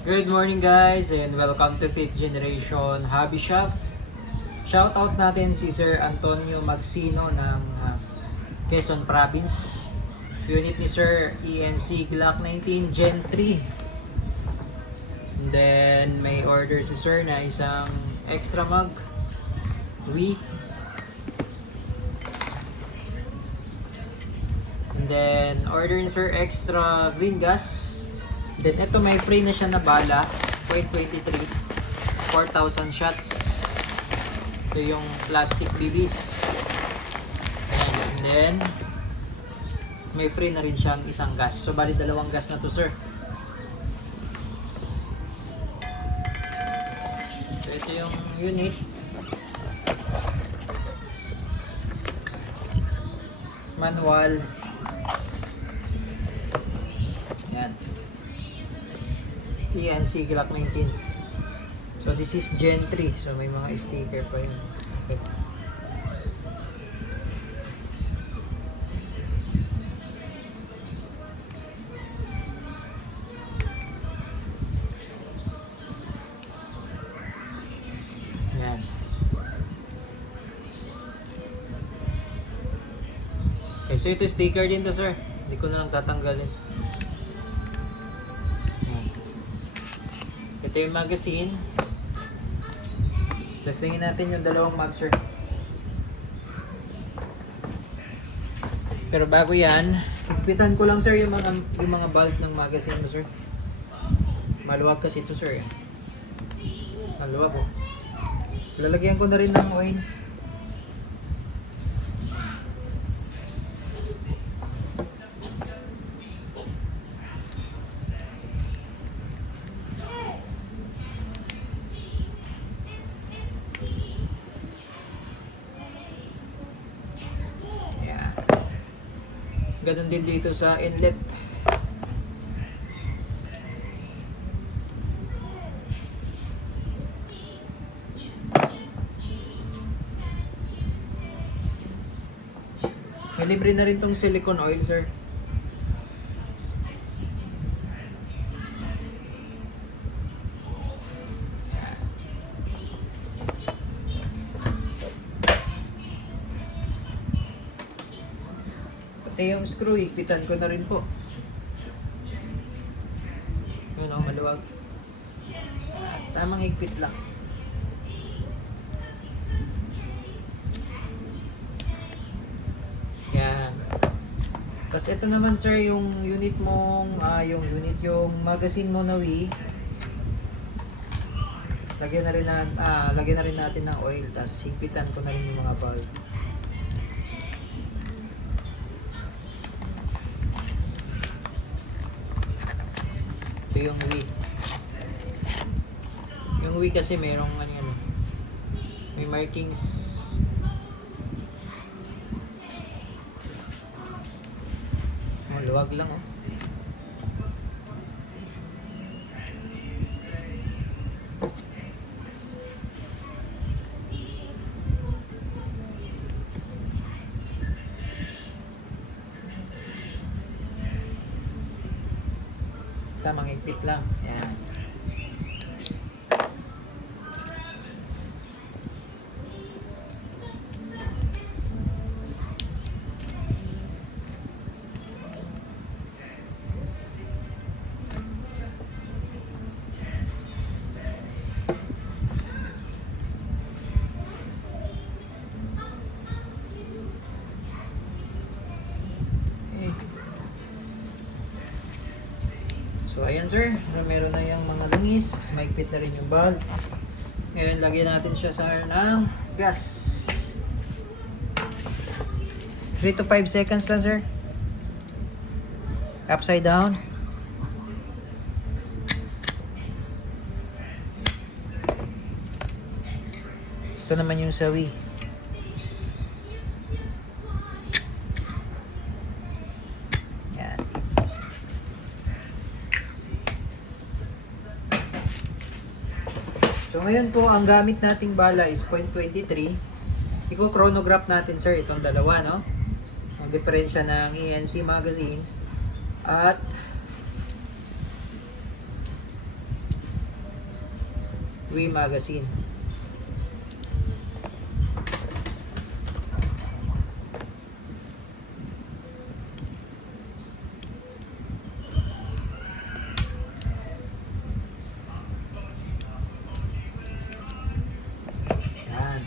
Good morning guys and welcome to 5th Generation Hobby Shop. Shoutout natin si Sir Antonio Magsino ng Quezon Province. Unit ni Sir ENC Glock 19 Gen 3. And then may order si Sir na isang extra mag Wii. And then order ni Sir extra green gas. Then ito may free na siya na bala, .23, 4,000 shots. Ito yung plastic BBs. Ayan. And then may free na rin siyang isang gas. So bali dalawang gas na to, sir. So ito yung unit. Manual. Ayan. ENC Glock 19. So this is Gen 3. So may mga sticker pa yun. Okay. Ayan. Okay, so ito sticker din to, sir. Hindi ko na lang tatanggalin. Ito yung magazine. Tapos tingin natin yung dalawang mag, sir. Pero bago yan, higpitan ko lang, sir, yung mga bulb ng magazine mo, sir. Maluwag kasi ito, sir. Maluwag, oh. Lalagyan ko na rin ng oil. Ganun din dito sa inlet. May libre na rin tong silicone oil, sir. Yung screw, higpitan ko na rin po. Yun o, maluwag. Tamang higpit lang. Yan. Tapos ito naman, sir, yung unit mong, yung magazine mo na Wii. Lagyan na rin natin ng oil. Tapos higpitan ko na rin yung mga bulb. Ito yung Wii. Yung Wii kasi merong may markings. Luwag lang, oh. Tamang higpit lang. Yan. So ayan, sir, meron na yung mga langis, maigpit na rin yung bulb. Ngayon lagyan natin siya sa ng gas. 3 to 5 seconds lang, sir. Upside down. Ito naman yung sawi. So ngayon po, ang gamit nating bala is .23. Iko-chronograph natin, sir, itong dalawa, no? Ang diferensya ng ENC magazine at Wii magazine. Yan.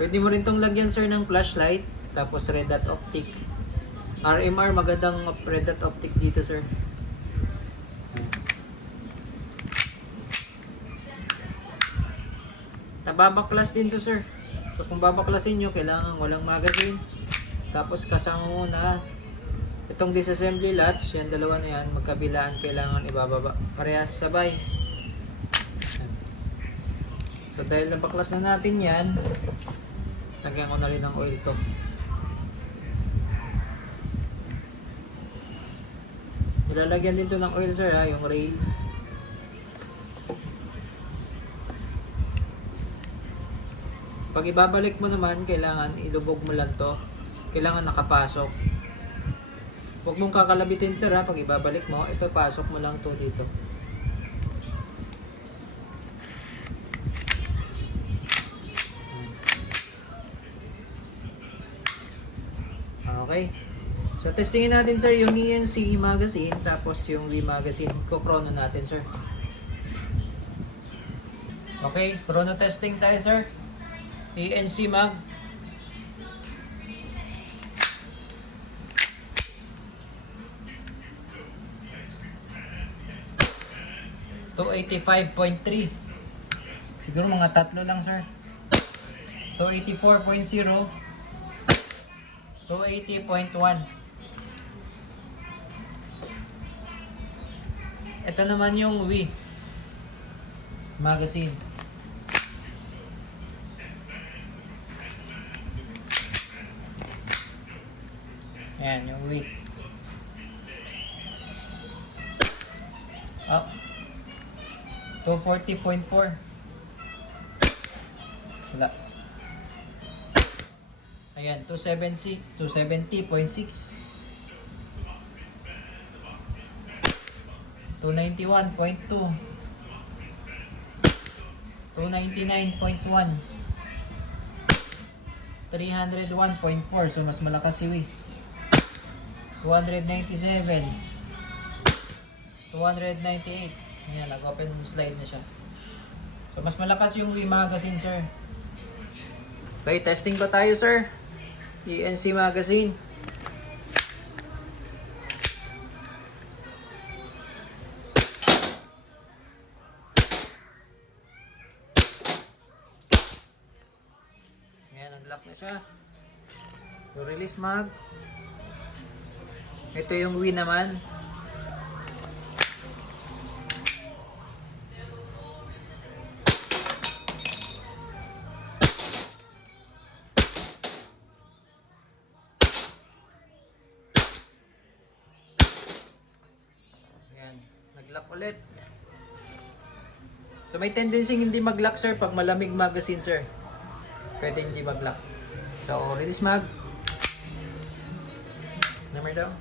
Pwede mo rin tong lagyan sir ng flashlight, tapos red dot optic. RMR, magandang red dot optic dito sir. Nababaklas din to sir. So kung babaklasin nyo, kailangan walang magazine. Tapos kasama mo na itong disassembly latch, yan dalawa na yan, magkabilaan kailangan ibababa. Parehas sabay. So dahil nabaklas na natin yan, lagyan ko na rin ng oil to. Nilalagyan din to ng oil sir ha, yung rail. Pag ibabalik mo naman, kailangan ilubog mo lang to. Kailangan nakapasok. Huwag mong kakalabitin sir ha, pag ibabalik mo, ito pasok mo lang to dito. Okay. So testingin natin sir yung ENC magazine, tapos yung Wii magazine. Ko-chrono natin sir. Okay, chrono testing tayo sir. ENC mag. To 85.3. Siguro mga tatlo lang sir. To 84.0. To 80.1. Ito naman yung Wii magazine. Ayan yung Wii. Up. 240.4. Wala. Ayan, 270.6. 291.2. 299.1. 301.4. So mas malakas si Wii. 297. 298. Ayan, nag-open slide na siya. So mas malakas yung Wii magazine sir. Okay, testing pa tayo sir. ENC magazine. Ayan, nag-lock na siya. So, release mag. Ito yung Wii naman. Ayan, nag-lock ulit. So may tendency hindi mag-lock sir pag malamig magazine sir. Pwede hindi mag-lock. So release mag. Number daw.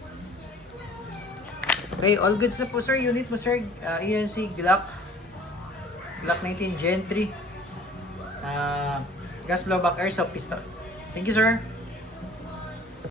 Okay, all goods na po sir. Unit mo sir, ENC Glock 19 Gen 3 gas blowback airsoft pistol. Thank you sir.